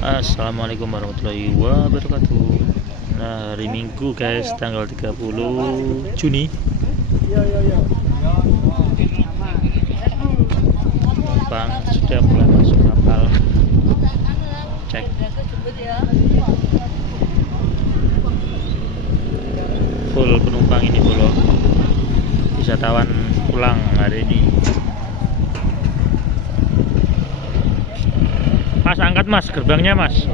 Assalamualaikum warahmatullahi wabarakatuh. Nah, hari Minggu guys, tanggal 30 Juni. Penumpang sudah mulai masuk kapal. Cek. Full penumpang ini dulu. Wisatawan pulang hari ini. Mas, angkat mas, gerbangnya mas.